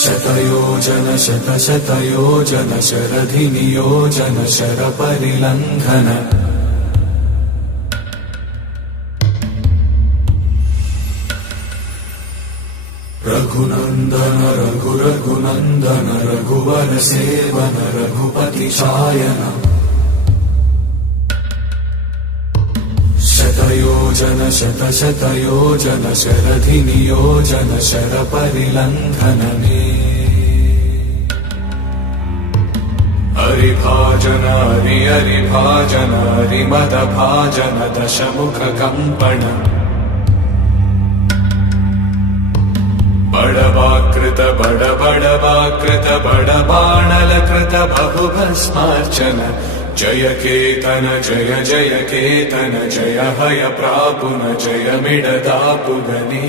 शतयोजन शतशतयोजन शरधिनियोजन शरपरिलङ्घन रघुनन्दन रघुरघुनन्दन रघुवर सेवन रघुपति चायन शतयोजन शतशतयोजन शरधिनियोजन शरपरिलङ्घन हरिभाजन हरिभाजन हरिमदभाजन दशमुखकम्पण बड़वाकृत बड़वाकृत बड़बाणलकृत बहुभस्मार्चन जय केतन जय केतन जय हय प्रापुन जय मिडदापुगनी।